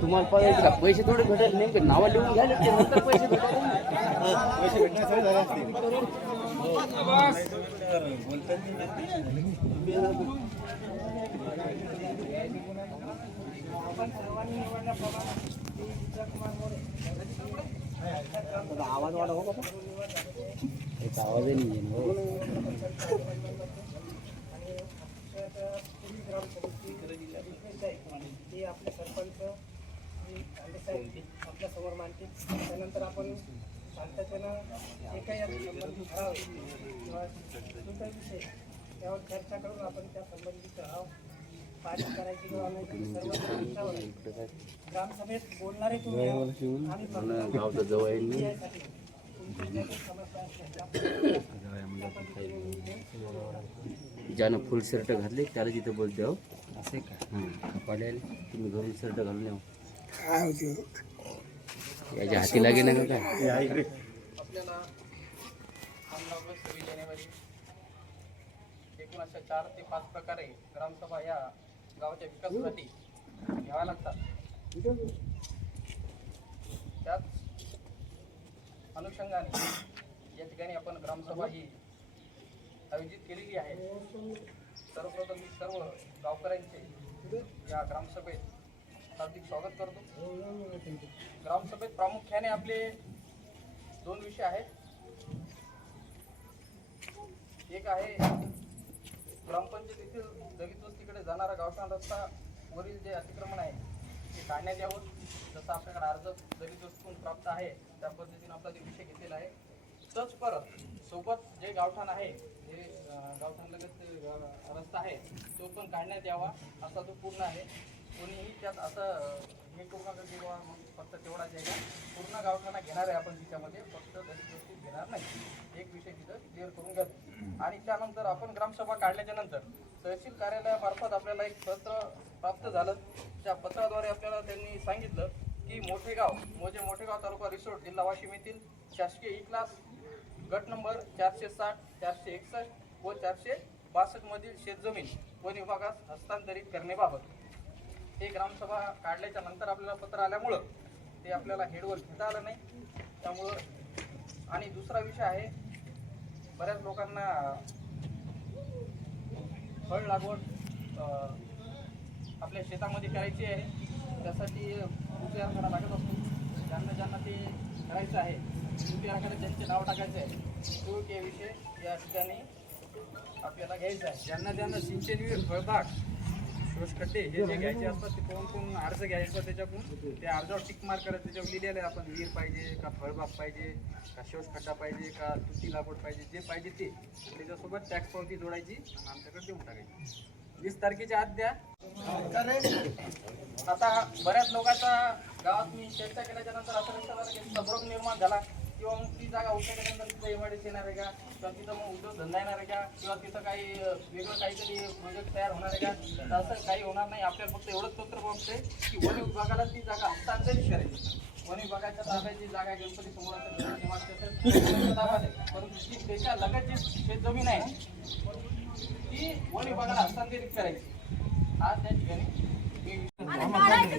तुम्हाला पाहिजे का पैसे थोडे भेटेल नेमके नावा लिहून घ्यायला नंतर पैसे भेटेल पैसे भेटण्यासाठी झाले असतील आवाज वाढव हो बाबा एक आवाजही नाही आहे हो आपले सरपंच आपल्या समोर मांडतील त्यानंतर आपण शांततेनं जे काही संबंधित ठराव किंवा जो काही विषय त्यावर चर्चा करून आपण त्या संबंधित ठराव पारित करायची किंवा सर्व ग्रामसभेत बोलणारे तुम्ही ज्यानं फुल शर्ट घातले त्याला जिथं बोलते हो असे का पाड्याला तुम्ही घरून शर्ट घालून येऊ याच्या हाती लागे ना का काय आपल्याला 26 जानेवारी एकूण अशा 4 ते 5 प्रकारे ग्रामसभा या गावाच्या विकासासाठी घ्याव्या लागतात. त्याच अनुषंगाने या ठिकाणी आपण ग्रामसभा ही आयोजित केलेली आहे. सर्वप्रथम मी सर्व गावकऱ्यांचे या ग्रामसभेत हार्दिक स्वागत करतो. ग्रामसभेत प्रामुख्याने आपले 2 विषय आहेत. एक आहे ग्रामपंचायतीतील दलित वस्तीकडे जाणारा गावठाण रस्ता वरील जे अतिक्रमण आहे ते काढण्यात यावं. जसं आपल्याकडे अर्ज दलित वस्तीतून प्राप्त आहे त्या पद्धतीने आपला ते विषय घेतलेला आहे. तच परत सोबत जे गावठाण आहे जे गावठाणलगत रस्ता आहे तो पण काढण्यात यावा असा तो पूर्ण आहे. कोणीही त्यात असं हे करू नका किंवा फक्त तेवढा जायगा पूर्ण गावठाणा घेणार आहे आपण तिच्यामध्ये फक्त दलित वस्ती घेणार नाही. एक विषय तिथं क्लिअर करून घ्यायचं. आणि त्यानंतर आपण ग्रामसभा काढल्याच्या नंतर तहसील कार्यालयामार्फत आपल्याला एक पत्र प्राप्त झालं. त्या पत्राद्वारे आपल्याला त्यांनी सांगितलं की मोठेगाव तालुका रिसोड जिल्हा वाशिम येथील शासकीय ई-क्लास गट नंबर 460, 461 व 462 मधील शेतजमीन वन विभागास हस्तांतरित करण्याबाबत हे ग्रामसभा काढल्याच्या नंतर आपल्याला पत्र आल्यामुळं ते आपल्याला हेडवर घेता आलं नाही. त्यामुळं आणि दुसरा विषय आहे बऱ्याच लोकांना फळ लागवड आपल्या शेतामध्ये करायची आहे. त्यासाठी कृषी आराखडा लागत असतो. ज्यांना ते करायचं आहे कृषी आराखड्यात ज्यांचे नाव टाकायचं आहे तो ते विषय या ठिकाणी आपल्याला घ्यायचा आहे. ज्यांना सिंचन विहीर फळबाग शोषखड्डे हे जे घ्यायचे असतात ते कोण अर्ज घ्यायचा त्याच्याकडून त्या अर्जावर टिक मार्क करायचं. त्याच्यावर लिहिलेलं आहे आपण विहीर पाहिजे का फळबाग पाहिजे का शोषखड्डा पाहिजे का तुती लागवड पाहिजे जे पाहिजे ते त्याच्यासोबत टॅक्स पावती जोडायची आणि आमच्याकडे देऊन टाकायची. 20 तारखेच्या आत द्या. आता बऱ्याच लोकांचा गावात मी चर्चा केल्याच्या नंतर असं संभ्रम निर्माण झाला किंवा मग ती जागा उठल्यानंतर तिथं एमआयडीसी येणार आहे का किंवा तिथं मग उद्योगधंदा येणार आहे का किंवा तिथं काही वेगळं काहीतरी प्रोजेक्ट तयार होणार आहे का. तर असं काही होणार नाही. आपल्याला फक्त एवढंच पत्र बघतंय की वन विभागाला ती जागा हस्तांतरित करायची. वन विभागाच्या ताब्यात जी जागा गणपती समोर ताब्यात आहे परंतु ती त्याच्या लगत जी शेतजमीन आहे ती वन विभागाला हस्तांतरित करायची. आज त्या ठिकाणी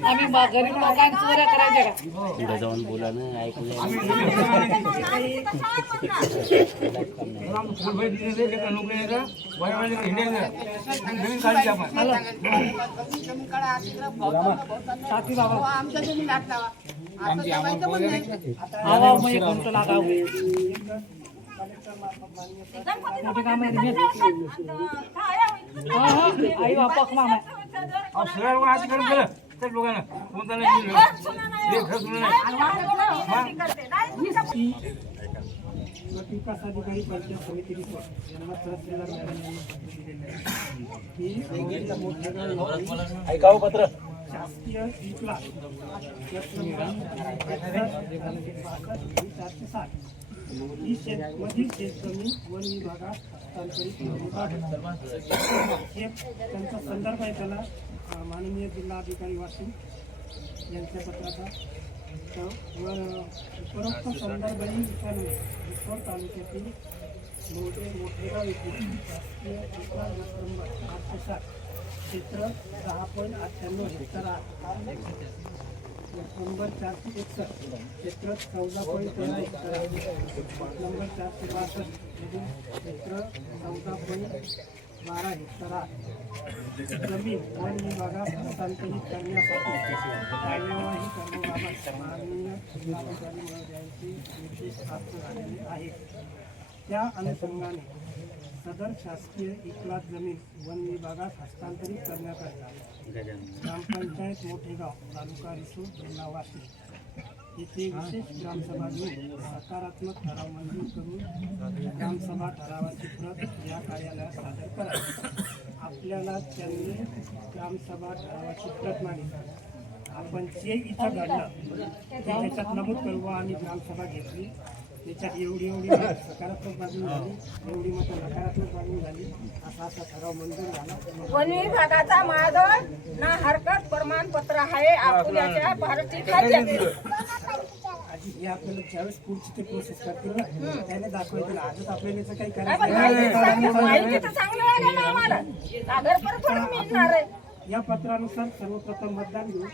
आम्ही गरीब लोकांचं चोऱ्या करायच्या का पुढे जाऊन बोला ना ऐकलं आमच्या जमीन टाकला आवाज म्हणजे कोणतं लागावं आई वापस मामा विकास अधिकारी पंचायत समिती रिपोर्ट यांना तहसीलदार मॅडम ऐकावं पत्र शासकीय ई-क्लास ही शेतमधील शेतजमीन वन विभागात हस्तांतरित त्यांचा संदर्भ आहे. त्याला माननीय जिल्हाधिकारी वाशिम यांच्या पत्राचा उपरोक्त संदर्भाने विश्वर तालुक्यातील मोठेगाव येथील शासकीय विश्राम नंबर 807 क्षेत्र 10.98 हेक्टर नंबर 461 क्षेत्र 14.13 हेक्टर नंबर 462 क्षेत्र 14.12 हेक्टर जमीन वन विभागात हस्तांतरित करण्यासाठी कार्यवाही करण्याबाबत माननीय जिल्हाधिकारी महोदयांचे निर्देश प्राप्त झालेले आहेत. त्या अनुषंगाने सदर शासकीय इकलात जमीन वन विभागात हस्तांतरित करण्याकरता ग्रामपंचायत मोठेगाव तालुका रिसोड जिल्हा वाशिम येथे विशेष ग्रामसभा घेऊन सकारात्मक ठराव मंजूर करून ग्रामसभा ठरावाची प्रत या कार्यालयात सादर करा. आपल्याला त्यांनी ग्रामसभा ठरावाची प्रत मागितली. आपण जे इथं घडलं ते त्याच्यात नमूद करू. आम्ही ग्रामसभा घेतली, त्याच्यात एवढी सकारात्मक बाजू झाली, एवढी मतं नकारात्मक बाजू झाली, असा ठराव मंजूर झाला. वन विभागाचा माझं ना हरकत प्रमाणपत्र आहे अकोल्याच्या भारतीय खात्यात. आधी हे आपल्याला ज्यावेळेस पुढची ते प्रोसेस करतील ना त्याने दाखवायचं. आजच आपल्याला याचं काही माहिती तर चांगलं आहे ना आम्हाला. सागर परत थोडं मिळणार आहे. या पत्रानुसार सर्वप्रथम मतदान घेऊ.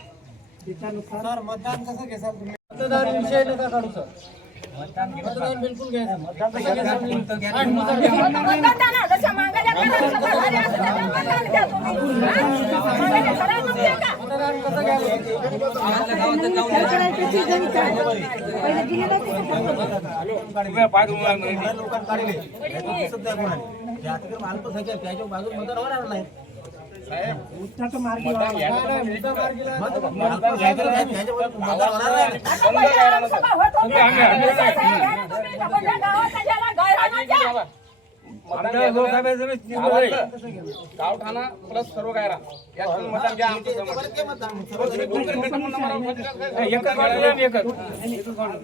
त्याच्यानुसार मतदान कसं घेसाल तुम्ही? मतदान विषय नका काढू सर. मतदान बिलकुल घ्यायचं. मतदान जसं मागायला करा, सगळं घरी असं त्याचं मतदान घ्या तुम्ही. मागायला करा तुम्ही का? मतदान कसं घ्यायचं? लोकांना काढले सध्या कोणाने अल्पसंख्याक त्याच्या बाजूला मतदान होणार नाही. उत्तर मार्गी आता पहिल्या सभा होत होत्या. तुम्ही कोणत्या गावात गेला? गायरानाच्या? गावठाणा प्लस सर्व गायरा यात मतदान घ्या. आमचं समज.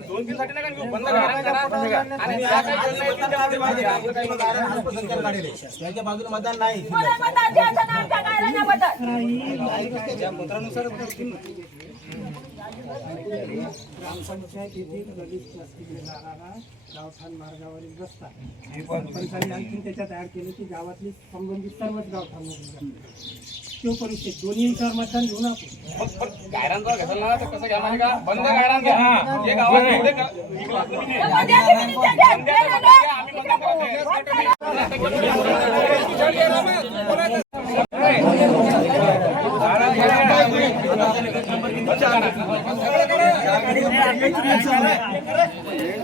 दोन-तीन साठी नका घेऊ. बंद करा. आणि त्या काही योजना आहेत त्याच्यामध्ये मागे घ्या. आमचं काही मतदान नाही. अल्पसंख्याक काढले त्याच्या बाजूला मतदान नाही. कोणा मतदान द्यायचं ना आमच्या गायरानाबद्दल? ग्रामपंचायत येथील दलित वस्तीकडे जाणारा गावठाण मार्गावरील रस्ता सरपंचांनी आणखी त्याच्यात ऍड केले की गावातली संबंधित सर्वच गावठाणमधील तो परिस्थिती दोन्ही याच्यावर मतदान घेऊन आपण पण गायरांचा घेतला ना तर कसं घ्या माहिती का? बंद गायरान घ्या. जे गावात एवढे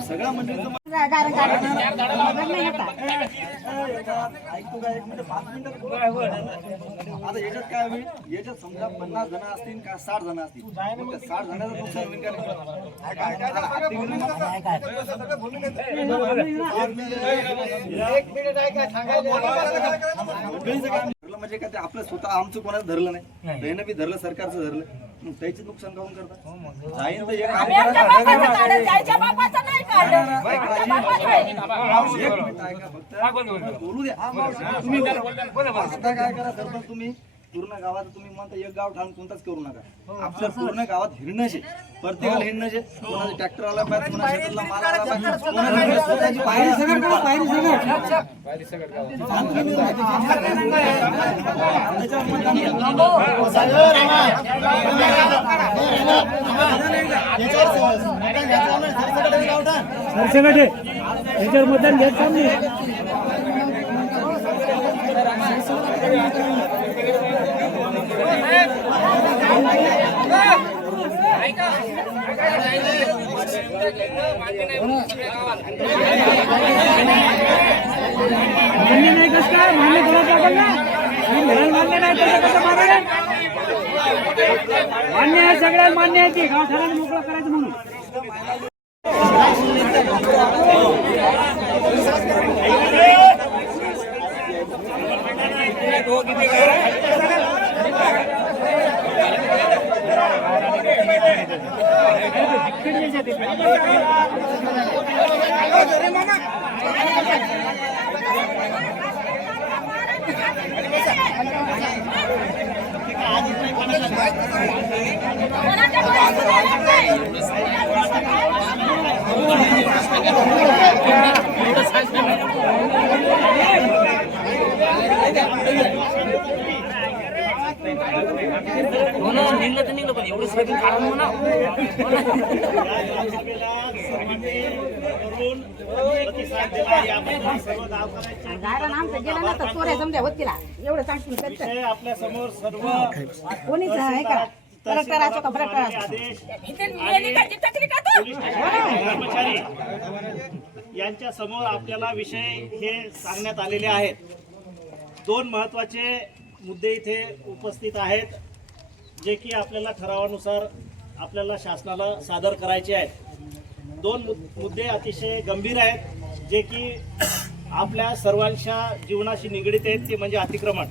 सगळं म्हणजे आता याच्यात काय होईल? याच्यात समजा 50 जण असतील का 60 जण असतील, 60 जणांचं नुकसान होईल का? म्हणजे काय ते आपलं स्वतः आमचं कोणाचं धरलं नाही, त्यानं बी धरलं, सरकारचं धरलं, मग त्याचे नुकसान काऊन करतात? जाईन तर एक आम्ही आमच्या बापाचं काढलं, त्याच्या बापाचं नाही काढलं. आमच्या बापाचं आहे. बोलू द्या. तुम्ही आता काय करा सरपंच, तुम्ही पूर्ण गावात तुम्ही म्हणता एक गाव ठाण कोणताच करू नका. आपल्या पूर्ण गावात हिरणच आहे, प्रत्येकाला हिरणच आहे. कोणाचा ट्रॅक्टर आला पाहिजे, कोणाच्या शेताला माल आला पाहिजे, कोणाच्या स्वतःची पायरी सगळं करा, पायरी सगळं. याच्यावर मतदान घेत नाही. मान्य नाही कसं काय? मान्य करायचं आपण ना. मान्य नाही कसं कसं मान्य? मान्य आहे, सगळ्यांना मान्य आहे की गावठाणाने मोकळं करायचं म्हणून. कोणाला हो ना, निघलं तर निघलं, पण एवढं सोयाबीन काढा म्हणा. गायला नाम तर गेला ना तर चोऱ्या समजा होतीला एवढं सांगतील तर आपल्या समोर सर्व कोणीच आहे का कलेक्टर असो का कलेक्टर कर्मचारी यांच्या समोर आपल्याला विषय हे सांगण्यात आलेले आहेत. दोन महत्त्वाचे मुद्दे इथे उपस्थित आहेत, जे की आपल्याला ठरावानुसार आपल्याला शासनाला सादर करायचे आहेत. दोन मुद्दे अतिशय गंभीर आहेत, जे की आपल्या सर्वांच्या जीवनाशी निगडीत आहेत. ते म्हणजे अतिक्रमण.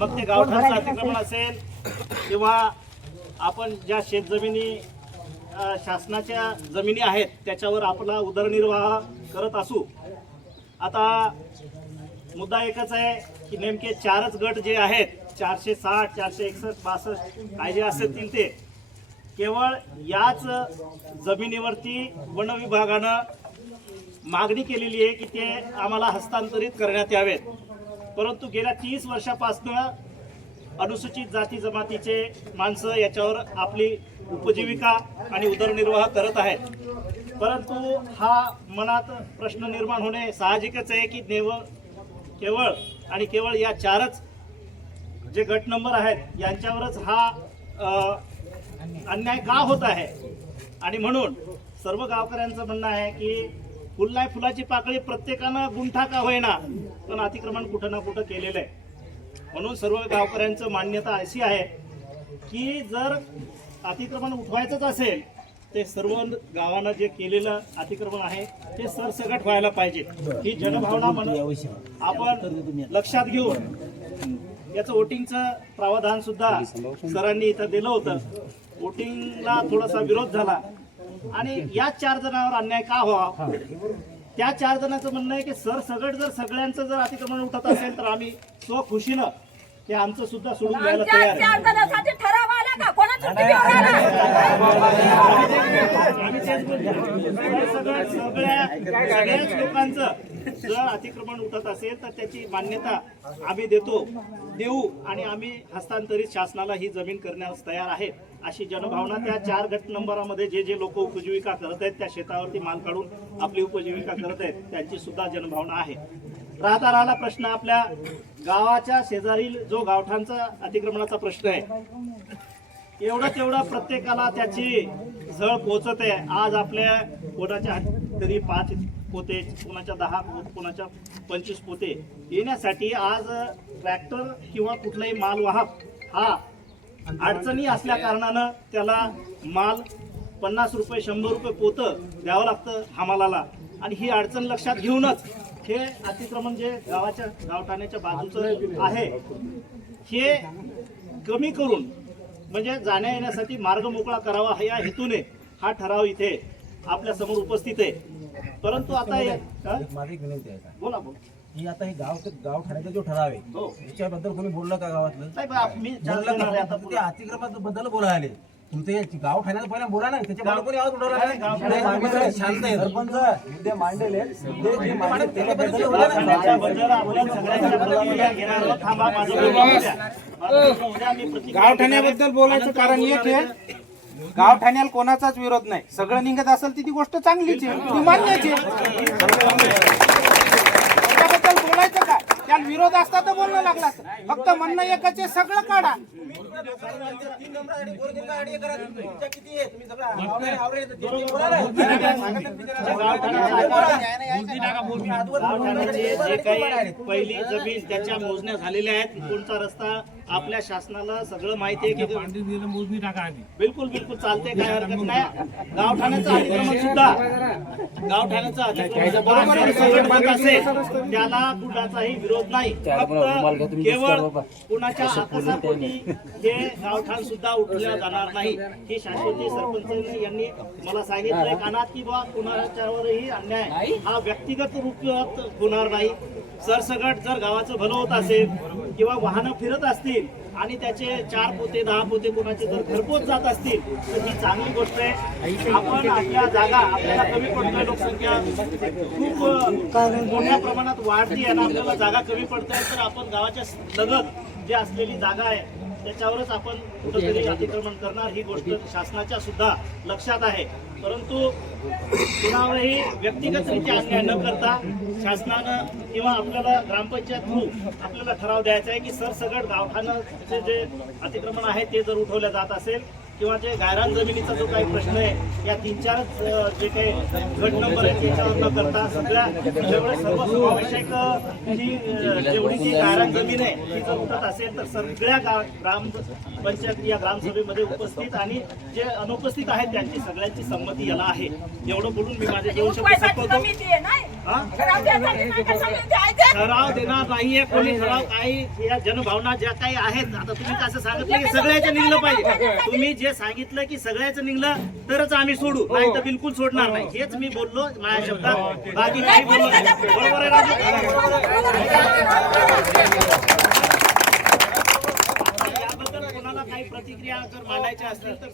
मग ते गावठाणचं अतिक्रमण असेल किंवा आपण ज्या शेतजमिनी शासनाच्या जमिनी आहेत त्याच्यावर आपला उदरनिर्वाह करत असू. आता मुद्दा एकच आहे की नेमके 4च गट जे आहेत 460, 461, 62 काय जे असतील ते केवळ याच जमिनीवरती वन विभागानं मागणी केलेली आहे की ते आम्हाला हस्तांतरित करण्यात यावेत. परंतु गेल्या 30 वर्षापासून अनुसूचित जाती जमातीचे माणसं याच्यावर आपली उपजीविका आणि उदरनिर्वाह करत आहेत. परंतु हा मनात प्रश्न निर्माण होणे साहजिकच आहे की केवळ आणि केवळ या 4च जे गट नंबर आहेत यांच्यावरच हा अन्याय का होत आहे. आणि म्हणून सर्व गावकऱ्यांचं म्हणणं आहे की फुललाय फुलाची पाकळी प्रत्येकानं गुंठा का होईना पण अतिक्रमण कुठं ना कुठं केलेलं आहे. म्हणून सर्व गावकऱ्यांचं मान्यता अशी आहे की जर अतिक्रमण उठवायचंच असेल ते सर्व गावानं जे केलेलं अतिक्रमण आहे ते सरसकट व्हायला पाहिजे. ही जनभावना म्हणून आपण लक्षात घेऊन याचं वोटिंगचं प्रावधान सुद्धा सरांनी इथं दिलं होतं. वोटिंगला थोडासा विरोध झाला आणि या 4 जणांवर अन्याय का व्हावा. त्या 4 जणांचं म्हणणं आहे की सरसकट जर सगळ्यांचं जर अतिक्रमण उठत असेल तर आम्ही स्वखुशीनं ते आमचं सुद्धा सोडून द्यायला तयार आहे. ठराव आला का कोणाचा सगळ्याच लोकांचं जर अतिक्रमण उठत असेल तर त्याची मान्यता आम्ही देऊ आणि आम्ही हस्तांतरित शासनाला ही जमीन करण्यास तयार आहे. अशी जनभावना त्या 4 गट नंबरामध्ये जे लोक उपजीविका करत आहेत त्या शेतावरती माल काढून आपली उपजीविका करत आहेत त्यांची सुद्धा जनभावना आहे. राहिला प्रश्न आपल्या गावाच्या शेजारील जो गावठाणचा अतिक्रमणाचा प्रश्न आहे. तेवढा प्रत्येकाला त्याची झळ पोहोचत आहे. आज आपल्या कोणाच्या तरी 5 पोते, कोणाच्या 10 पोते, कोणाच्या 25 पोते येण्यासाठी आज ट्रॅक्टर किंवा कुठलाही मालवाहक हा अडचणी असल्या कारणानं त्याला माल 50 रुपये 100 रुपये पोतं द्यावं लागतं हमालाला. आणि ही अडचण लक्षात घेऊनच हे अतिक्रमण जे गावठाण्याच्या बाजूचं आहे हे कमी करून म्हणजे जाण्या येण्यासाठी मार्ग मोकळा करावा या हेतूने हा ठराव इथे आपल्या समोर उपस्थित आहे. परंतु आता माझी विनंती आहे का बोला ही आता हे गावठाण्याचा जो ठराव आहे हो याच्याबद्दल कोणी बोललं का गावातलं नाही मी बोललं का? आता ते अतिक्रमणाबद्दल बोलायला तुमचे गाव ठाण्याचं पहिला बोला ना त्याच्यामध्ये कोणी आवाज उठवला नाही. आम्ही सगळे शांत आहे. सरपंच मुद्दे मांडलेले त्याच्याबद्दल बोला ना. गावठाण्याबद्दल बोलायचं कारण एक आहे गावठाण्याला कोणाचाच विरोध नाही. सगळं निघत असेल ती गोष्ट चांगलीच आहे, ती मान्यच आहे. त्याबद्दल बोलायचं का त्याला विरोध असता तर बोलणं लागला असतं. फक्त म्हणणं एकच आहे सगळं काढा. जे काही पहिली जमीन त्याच्या मोजण्या झालेल्या आहेत. कोणता रस्ता आपल्या शासनाला सगळं माहिती आहे की मोजणी टाका. बिलकुल चालते, काय हरकत नाही. गावठाण्याचं अतिक्रमण सुद्धा गावठाण्याचं अतिक्रमण बरोबर सगळं होत असेल त्याला कुणाचाही विरोध नाही. फक्त केवळ कुणाच्या आकाशापोटी हे गावठाण सुद्धा उठल्या जाणार नाही. ही शाश्वती सरपंच यांनी मला सांगितलंय कानात की बा कुणाच्यावरही अन्याय हा व्यक्तिगत रूपात होणार नाही. सरसकट जर गावाचं भलं होत असेल किंवा वाहनं फिरत असतील आणि त्याचे 4 पोते 10 पोते कोणाचे जर घरपोच जात असतील तर ही चांगली गोष्ट आहे. आपण आपल्या जागा आपल्याला कमी पडतोय, लोकसंख्या खूप मोठ्या प्रमाणात वाढती आहे आणि आपल्याला जागा कमी पडत आहे, तर आपण गावाच्या लगत जी असलेली जागा आहे त्याच्यावरच आपण कुठेतरी अतिक्रमण करणार ही गोष्ट शासनाच्या सुद्धा लक्षात आहे. परंतु कुणावरही व्यक्तिगतरित्या अन्याय न करता शासनानं किंवा आपल्याला ग्रामपंचायत थ्रू आपल्याला ठराव द्यायचा आहे की सरसकट गावठाणाचे जे अतिक्रमण आहे ते जर उठवलं जात असेल किंवा जे गायरान जमिनीचा जो काही प्रश्न आहे या 3-4 जे काही गट नंबर आहे त्याच्यावर न करता सगळ्या जेवढे सर्व समावेशक ही जेवढी जी गायरान जमीन आहे ती जर उठत असेल तर सगळ्या ग्रामपंचायत या ग्रामसभेमध्ये उपस्थित आणि जे अनुपस्थित आहेत त्यांची सगळ्यांची संमती याला आहे. एवढं बोलून मी माझे 2 शब्द संपवतो. ठराव देणार नाहीये कोणी, ठराव काही या जनभावना ज्या काही आहेत. आता तुम्ही कसं सांगितलं की सगळ्याचं निघलं पाहिजे, तुम्ही जे सांगितलं की सगळ्याचं निघलं तरच आम्ही सोडू, नाही तर बिलकुल सोडणार नाही, हेच मी बोललो माझ्या शब्दात. बाकी काही बोललो नाही. बरोबर आहे याबद्दल कोणाला काही प्रतिक्रिया जर मांडायच्या असतील तर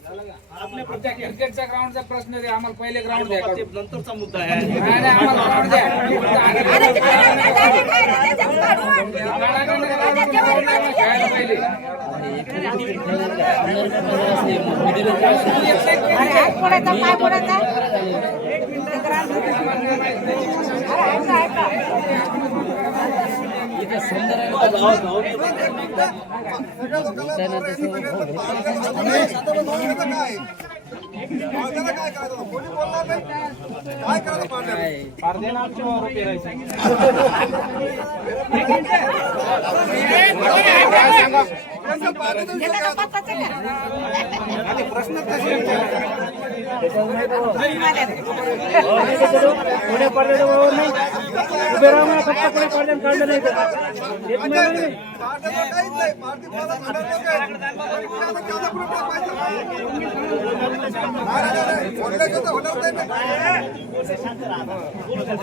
आपल्या प्रत्येक क्रिकेटच्या ग्राउंडचा प्रश्न आहे, आम्हाला पहिले ग्राउंड द्या. ते नंतरचा मुद्दा आहे. नाही, नाही, आम्हाला ground द्या. खेळायला पाहिजे.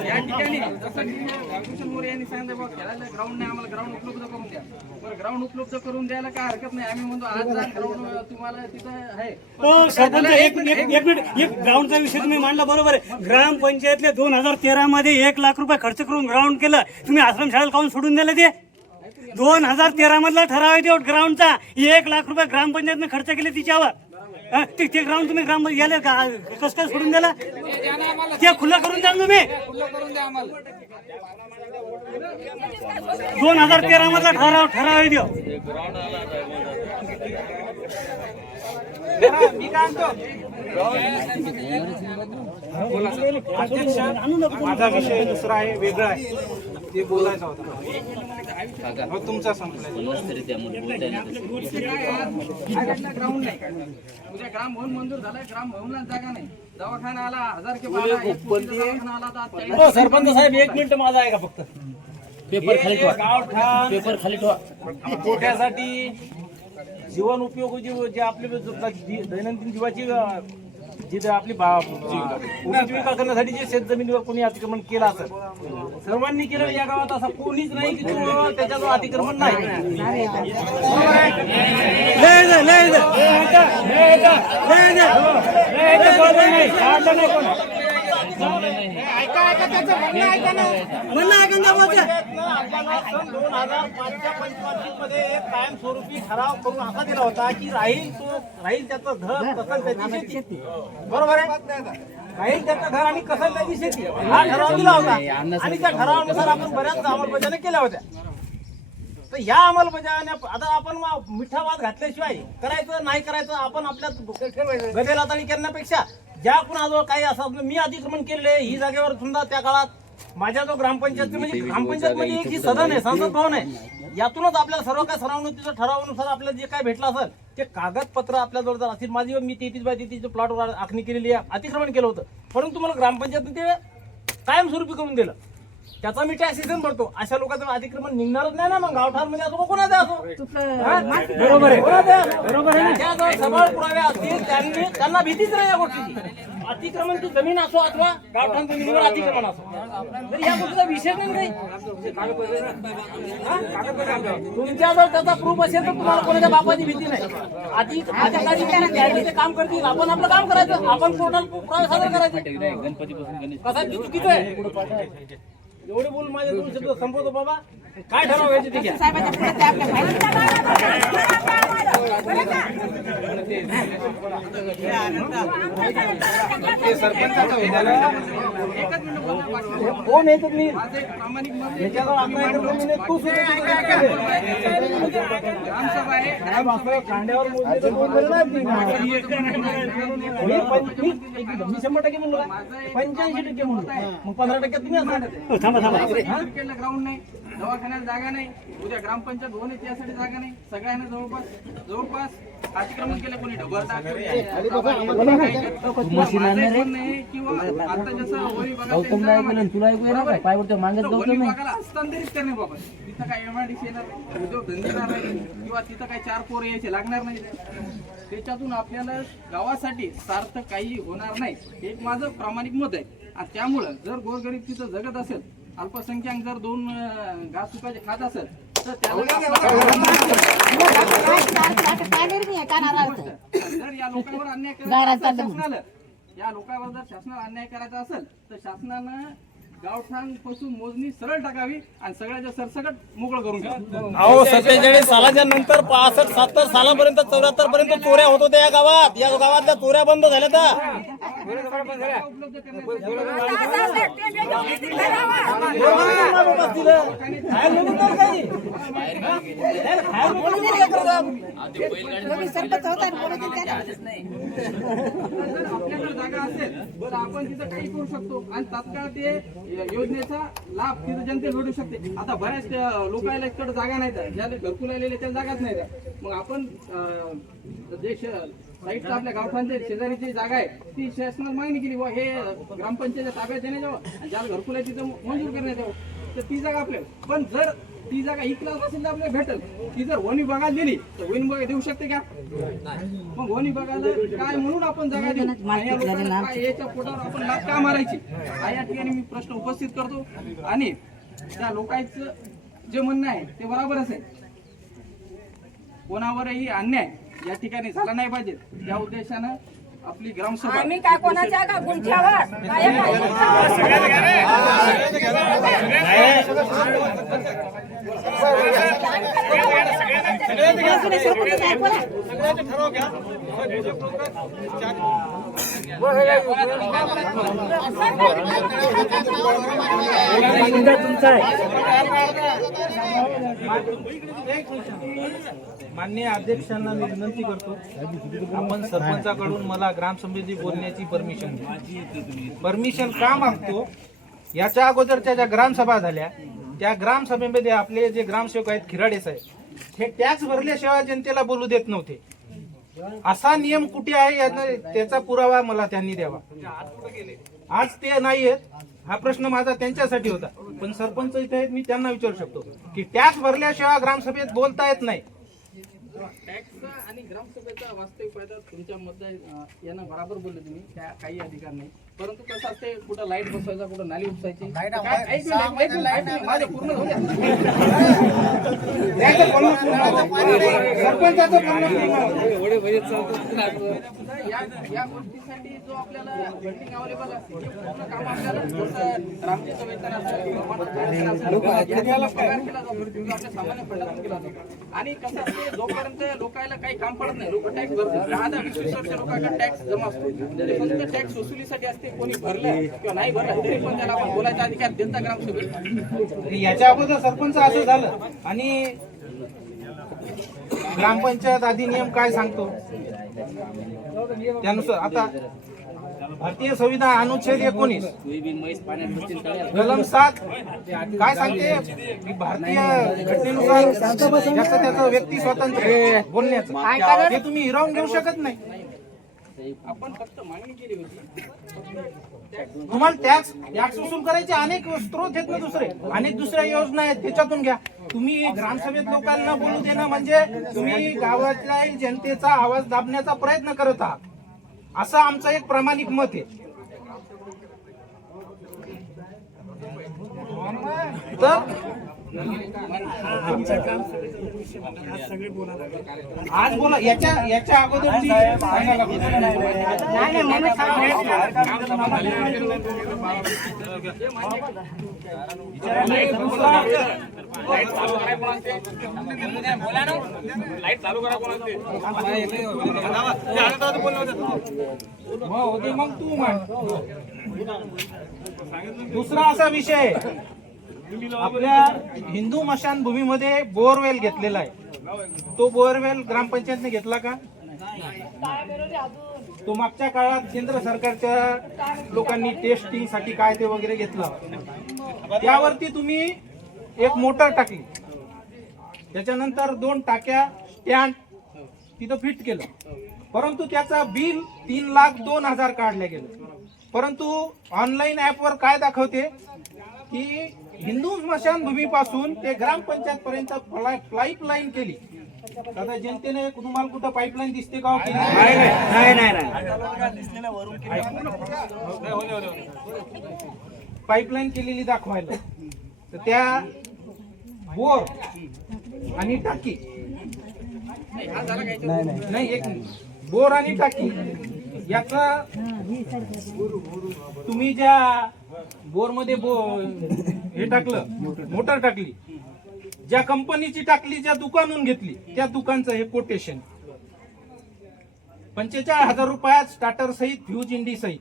या ठिकाणी जसं की भूषण मोरे यांनी सांगितलं बघा खेळायला ग्राउंड नाही, आम्हाला ग्राउंड उपलब्ध करून द्या. बरं ग्राउंड उपलब्ध करून द्यायला काय हरकत नाही, आम्ही म्हणतो आज जा ग्राउंड तुम्हाला तिथं आहे. एक मिनिट, एक ग्राउंडचा विषय तुम्ही मांडला बरोबर आहे. ग्रामपंचायतले 2013 मध्ये 1 लाख रुपये खर्च करून ग्राउंड केलं, तुम्ही आश्रमशाळेला काऊन सोडून दिलं? ते 2013 मधला ठराव आहे ते ग्राउंडचा, 1 लाख रुपये ग्रामपंचायतने खर्च केले तिच्यावर. ते ग्राउंड तुम्ही ग्राम याला कसं काय सोडून दिलं? ते खुलं करून द्या तुम्ही. 2013 मधला ठराव आहे तो. मी काय म्हणतो, माझा विषय दुसरा आहे, वेगळा आहे, ते बोलायचा होता. तुमचा संपला. ग्राउंड नाही, उद्या ग्राम भवन मंजूर झालाय, ग्राम भवनात जागा नाही, दवाखाना आला 1000 के दवाखाना आला तर सरपंच साहेब 1 मिनिट माझा आहे का फक्त? पेपर खाली ठेवा. पोट्यासाठी जीवन उपयोगी जे आपले दैनंदिन जीवाची जिथे आपली उपजीविका करण्यासाठी जे शेत जमिनीवर कोणी अतिक्रमण केलं असेल, सर्वांनी केलं. या गावात असा कोणीच नाही की त्याच्यावर अतिक्रमण नाही. मध्ये एक कायमस्वरूपी ठराव करून असा दिला होता की राहील त्याचं घर कसं त्याची शेती. बरोबर आहे, राहील त्याचं घर आणि कसं त्याची शेती, हा ठराव दिला होता. आणि त्या ठरावानुसार आपण बऱ्याच अंमलबजावणी केल्या होत्या. तर या अंमलबजावण्या आता आपण मिठा वाद घातल्याशिवाय करायचं नाही करायचं, आपण आपल्या गदेला ताणी करण्यापेक्षा ज्या कुणाजवळ काही असं मी अतिक्रमण केले ही जागेवर सुद्धा त्या काळात माझ्या जो ग्रामपंचायत म्हणजे ग्रामपंचायत मध्ये एक ही सदन आहे, संसद भवन आहे, यातूनच आपल्याला सर्व काय सरावणुकीच्या ठरावानुसार आपल्याला जे काय भेटलं असेल ते कागदपत्र आपल्याजवळ जर असतील. माझी मी 33/33 प्लॉटवर आखणी केलेली आहे, अतिक्रमण केलं होतं, परंतु मला ग्रामपंचायतने ते कायमस्वरूपी करून दिलं. त्याचा मी टॅक्सेशन भरतो. अशा लोकांचं अतिक्रमण निघणारच नाही ना. मग गावठाण मध्ये असो कोणाचं असो, बरोबर आहे, बरोबर आहे. सबळ पुरावे असतील त्यांना भीतीच नाही या गोष्टीची. अतिक्रमण तू जमीन असो अथवा गावठाण जमिनीवर अतिक्रमण असो, तर या गोष्टीचा विषय नाही काही. तुमच्या जर त्याचा प्रूफ असेल तर तुम्हाला कोणाच्या बापाची भीती नाही. आधी आजच्या काळी ते काम करतील, आपण आपलं काम करायचं, आपण टोटल पुरावा सादर करायचं. कसं आहे, चुकीचं आहे. एवढे बोल माझे दोन शब्द संपवतो बाबा. काय ठरवायचे ते घ्या. कोण आहे तुम्ही याच्यावर आता कांड्यावर मोजले तर कोण करणार नाही. मी 100% म्हणलो, 85% म्हणलो, मग 15% तुम्ही असणार. ग्राउंड नाही, दवाखान्याला जागा नाही, उद्या ग्रामपंचायत होणे त्यासाठी जागा नाही. सगळ्यांना जवळपास अतिक्रमण केलं, कोणी ढबर टाकलं किंवा आता जसं वरी विभागाला हस्तांतरित करणे बाबा. तिथं काय MIDC येणार नाही, उद्योगधंदे येणार नाही, किंवा तिथं काही 4 पोरं यायचे लागणार नाही. त्याच्यातून आपल्याला गावासाठी सार्थ काही होणार नाही, हे एक माझं प्रामाणिक मत आहे. आणि त्यामुळं जर गोरगरीब तिथं जगत असेल, अल्पसंख्याक जर 2 घास सुकाचे खात असेल, तर त्याला जर या लोकांवर अन्याय करायचा शासनाला, या लोकांवर जर शासनाला अन्याय करायचा असेल तर शासनानं गावठाण पासून मोजणी सरळ टाकावी आणि सगळ्याच्या सरसकट मोकळं करून घ्यावं. अहो 47 सालाच्या नंतर 65, 70 सालापर्यंत 74 पर्यंत चोऱ्या होत होत्या या गावात. या गावातल्या चोऱ्या बंद झाल्या तर उपलब्ध करण्यासाठी जर आपल्याकडे जागा असेल तर आपण तिथं काही करू शकतो आणि तात्काळ ते योजनेचा लाभ तिथं जनतेला भेटू शकते. आता बऱ्याच लोकांना इकडे जागा नाही, ज्याला घरकुल आलेले त्याला जागाच नाही. मग आपण जे साईडचा आपल्या गावठाणच्या शेजारीची जागा आहे ती शासनाला मागणी केली, हे ग्रामपंचायतच्या ताब्यात देण्यात यावं आणि ज्याला घरकुल आहे तिथं मंजूर करण्यात यावं, तर ती जागा आपल्याला. पण जर ती जागा इकलाच असेल तर आपल्याला भेटेल. ती जर वन विभागाला दिली तर वन विभाग देऊ शकते का? मग वन विभागाला काय म्हणून आपण जागा देऊ, या लोकांना काय याच्या पोटावर आपण लाच का मारायची, हा या ठिकाणी मी प्रश्न उपस्थित करतो. आणि त्या लोकांचं जे म्हणणं आहे ते बरोबरच आहे, कोणावरही अन्याय या ठिकाणी झाला नाही पाहिजे, त्या उद्देशानं आपली ग्रामसभा. आम्ही काय कोणाच्या का गुंठ्यावर माननीय अध्यक्षांना मी विनंती करतो, आपण सरपंचाकडून मला ग्रामसभेची बोलण्याची परमिशन का मागतो. याच्या अगोदरच्या ज्या ग्रामसभा झाल्या त्या ग्रामसभेमध्ये आपले जे ग्रामसेवक आहेत खिराडे साहेब, हे टॅक्स भरल्याशिवाय जनतेला बोलू देत नव्हते. असा नियम कुठे आहे त्याचा पुरावा मला त्यांनी द्यावा. आज ते नाहीयेत, हा प्रश्न माझा त्यांच्यासाठी होता. पण सरपंच इथे आहेत, मी त्यांना विचारू शकतो की टॅक्स भरल्याशिवाय ग्रामसभेत बोलता येत नाही. टॅक्सचा आणि ग्रामसभेचा वास्तविक फायदा तुमच्या मध्ये यांना बरोबर बोलले तुम्ही, त्या काही अधिकार नाही. परंतु कसं असते, कुठं लाईट बसवायचा, कुठं नाली उपसायची, माझं पूर्ण होऊ द्या. या गोष्टीसाठी जो आपल्याला फंडिंग अवेलेबल असते ते पूर्ण काम आपल्याला जसं रामजीचं वेतन असेल, पगार केला जातो किंवा आपल्या सामान्य फंडातून केला जातो. आणि कसं असते, जोपर्यंत लोकांना काही काम पडत नाही, लोक टॅक्स भरतात. 10-20 वर्ष लोकांना टॅक्स जमा असतो, ते फक्त टॅक्स वसुलीसाठी असते. कोणी भरलं किंवा नाही भरलं तरी पण त्याला आपण बोलायचा अधिकार देता ग्रामसभेत. याच्या अगोदर सरपंच असं झालं. आणि ग्रामपंचायत अधिनियम काय सांगतो त्यानुसार आता भारतीय संविधान अनुच्छेद 19 कलम 7 काय सांगते की भारतीय घटनेनुसार ज्याचं त्याचं व्यक्ती स्वातंत्र्य बोलण्याचं हे तुम्ही हिरावून घेऊ शकत नाही. आपण फक्त मागणी केली होती. तुम्हाला टॅक्स वसूल करायचे अनेक स्रोत आहेत ना, अनेक दुसऱ्या योजना आहेत, त्याच्यातून घ्या. तुम्ही ग्रामसभेत लोकांना बोलू देणं म्हणजे तुम्ही गावातल्या जनतेचा आवाज दाबण्याचा प्रयत्न करत आहात. असं आमचं एक प्रामाणिक मत आहे. तर आज बोला याच्या अगोदर जी सांगायला मग तू दुसरा असा विषय आहे, आपल्या हिंदू स्मशानभूमीमध्ये बोरवेल घेतलेला आहे. तो बोरवेल ग्रामपंचायतने घेतला का? तो मागच्या काळात केंद्र सरकारच्या लोकांनी टेस्टिंग साठी काय ते वगैरे घेतला. त्यावरती तुम्ही एक मोटर टाकली, त्याच्यानंतर 2 टाक्या स्टँड तिथं फिट केलं, परंतु त्याचा बिल 3,02,000 काढले गेलं. परंतु ऑनलाईन ऍपवर काय दाखवते की हिंदू स्मशानभूमीपासून ते ग्रामपंचायत पर्यंत पाईपलाईन केली. आता जनतेने तुम्हाला कुठं पाईपलाईन दिसते का? पाईपलाईन केलेली दाखवायला. तर त्या बोर आणि टाकी नाही, एक बोर आणि टाकी याचा तुम्ही ज्या बोर मध्ये हे टाकलं, मोटर टाकली, ज्या कंपनीची टाकली, ज्या दुकानून घेतली, त्या दुकानचं हे कोटेशन 45,000 रुपयात स्टार्टर सहित, फ्यूज इंडी सहित.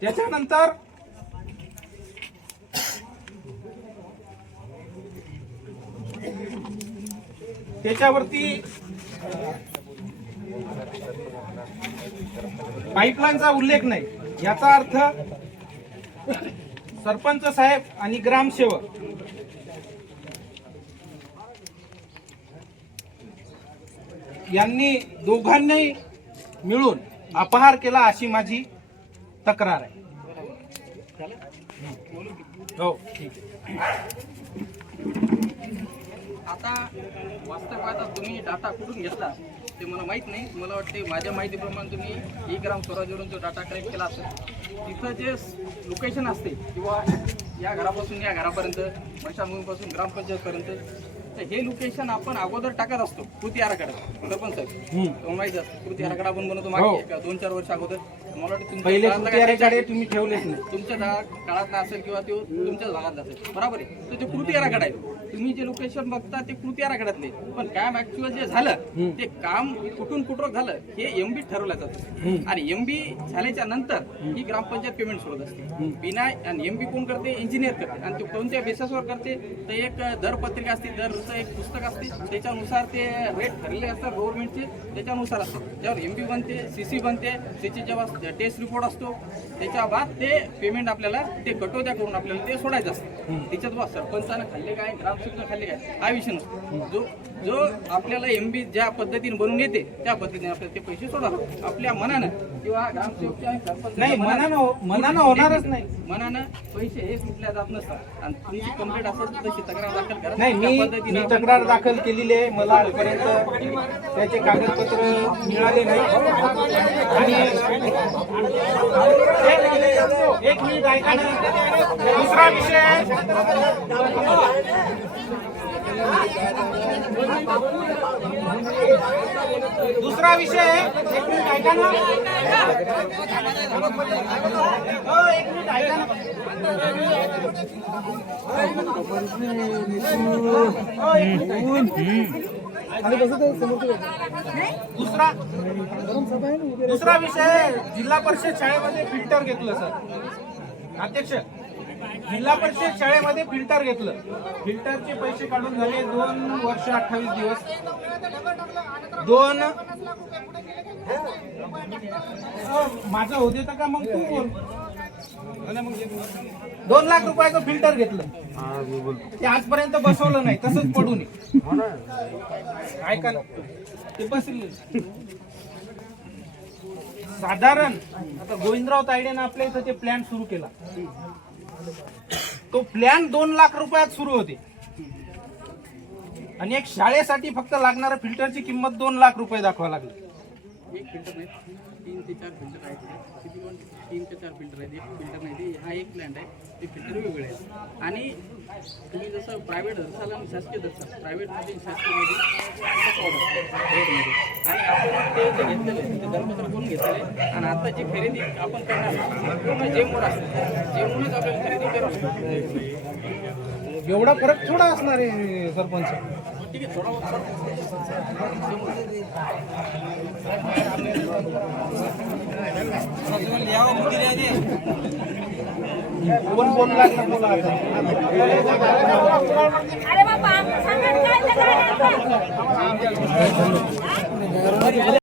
त्याच्यानंतर त्याच्यावरती पाईपलाईनचा उल्लेख नाही. याचा अर्थ सरपंच साहेब आणि ग्रामसेवक यांनी दोघांनी मिळून अपहार केला अशी माझी तक्रार आहे. हो, ठीक आहे. आता वास्तव पाहता तुम्ही डाटा कुठून घेतला ते मला माहित नाही. मला वाटते माझ्या माहितीप्रमाणे तुम्ही ग्राम स्वराज्यवरून जो डाटा कलेक्ट केला असेल, तिथं जे लोकेशन असते किंवा या घरापासून या घरापर्यंत, स्मशानभूमीपासून ग्रामपंचायतपर्यंत, तर हे लोकेशन आपण अगोदर टाकत असतो कृती आराखडा. सरपंच साहेब तुम्हाला माहिती असतं कृती आराखडा आपण बनवतो मागे 2-4 वर्ष अगोदर. मला वाटतं पहिले कृती आराखडे तुम्ही ठेवलेच नाही. तुमच्या काळात असेल किंवा तो तुमच्याच भागात असेल, बरोबर आहे. तर ते कृती आराखडा आहे. तुम्ही जे लोकेशन बघता ते कृती आराखड्यातले, पण काम ऍक्च्युअल जे झालं ते काम कुठून कुठं झालं हे एमबी ठरवलं जातं. आणि एमबी झाल्याच्या नंतर ही ग्रामपंचायत पेमेंट सोडत असते. बिना आणि एमबी कोण करते? इंजिनियर करते. आणि ते कोणत्या बेसिसवर करते? तर एक दर पत्रिका असते, दरचं एक पुस्तक असते, त्याच्यानुसार ते रेट ठरलेले असतात गव्हर्नमेंटचे, त्याच्यानुसार असते. त्यावर एमबी बनते, सीसी बनते, त्याची जेव्हा टेस्ट रिपोर्ट असतो त्याच्या बाद ते पेमेंट आपल्याला ते कटोत्या करून आपल्याला ते सोडायचं असतं. त्याच्यात बा सरपंचानं खाल्ले काय, ग्रामसेवकानं खाल्ले काय हा विषय नसतो. जो आपल्याला एमबी ज्या पद्धतीने बनवून येते त्या पद्धतीने आपल्याला ते पैसे सोडावे आपल्या मनानं किंवा ग्रामसेवकच्या सरपंच नाही, मनानं होणारच नाही. मनानं पैसे हे सुटल्या जात नसतात. आणि तुमची कंप्लेंट असेल तशी तक्रार दाखल करा. नाही, मी तक्रार दाखल केलेली आहे. मला आजपर्यंत त्याचे कागदपत्र मिळाले नाही. आणि एक मिनिट ऐका ना. दुसरा विषय एक मिनिट ऐका ना. हो, एक मिनिट ऐका ना. दुसरा विषय, जिल्हा परिषद शाळेमध्ये फिल्टर घेतलं सर. अध्यक्ष, जिल्हा परिषद शाळेमध्ये फिल्टर घेतलं. फिल्टरचे पैसे काढून झाले 2 वर्ष 28 दिवस. 2 माझं होते तर का मग तू बोल. 2 लाख रुपयाचं फिल्टर घेतलं, ते आजपर्यंत बसवलं नाही, तसंच पडून ऐका ते बसले. साधारण आता गोविंदराव तायडेनं आपल्या इथं ते प्लॅन सुरू केला. तो प्लॅन 2 लाख रुपयात सुरू होते आणि एक शाळेसाठी फक्त लागणाऱ्या फिल्टरची किंमत 2 लाख रुपये दाखवा लागली. एक फिल्टर नाही 3 ते 4 फिल्टर आहेत किती पण 3 ते 4 फिल्टर आहेत. एक फिल्टर नाही ते हा एक प्लॅन्ट आहे ते फिल्टर वेगळे आहेत. आणि तुम्ही जसं प्रायव्हेट धरसाल आणि शासकीय धरसाल प्रायव्हेटमध्ये शासकीयमध्ये आणि आपण ते जे घेतलेलं आहे ते दरपत्र करून घेतलेलं आहे. आणि आता जी खरेदी आपण करणार पूर्ण जेमवर असते जेमूनच आपल्याला खरेदी करू शकतो. एवढा फरक थोडा असणार आहे सरपंच. ठीक आहे थोडा बहुत कोण बोलला का बोला अरे बाबा सांगा काय